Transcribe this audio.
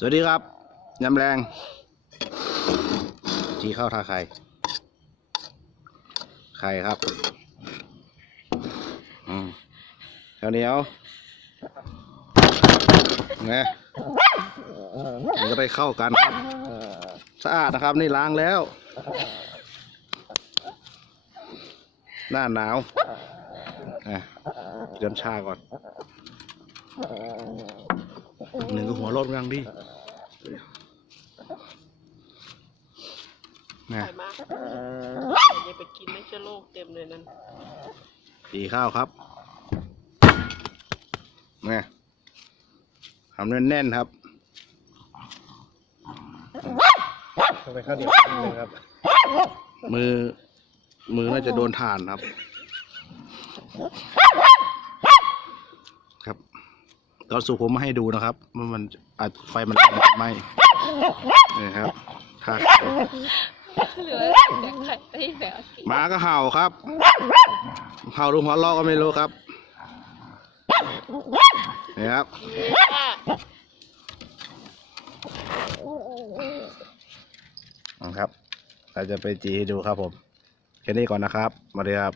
สวัสดีครับยำแรงจีเข้าทาไข่ไข่ครับอืมข้าวเหนียวไงมันก็ได้เข้ากันครับสะอาดนะครับนี่ล้างแล้ว หน้าหนาวอะเดินชาก่อน หนึ่งก็หัวรถกำลังดีนะถ่ายมาเดี๋ยวไปกินไม่เชื้อโรคเต็มเลยนั่นตีข้าวครับนะทำแน่นๆครับทำไมข้าวเหนียวเลยครับ มือ มือน่าจะโดนถ่านครับครับ ตอนสูบผมมาให้ดูนะครับ มันมันอาจไฟมันไหม้นี่ครับถ้าเหลือแต่ไข่ได้แต่หมาก็เห่าครับ เห่าหรือหัวลอกก็ไม่รู้ครับนี่ครับนะครับเราจะไปจีให้ดูครับผม แค่นี้ก่อนนะครับมาเลยครับ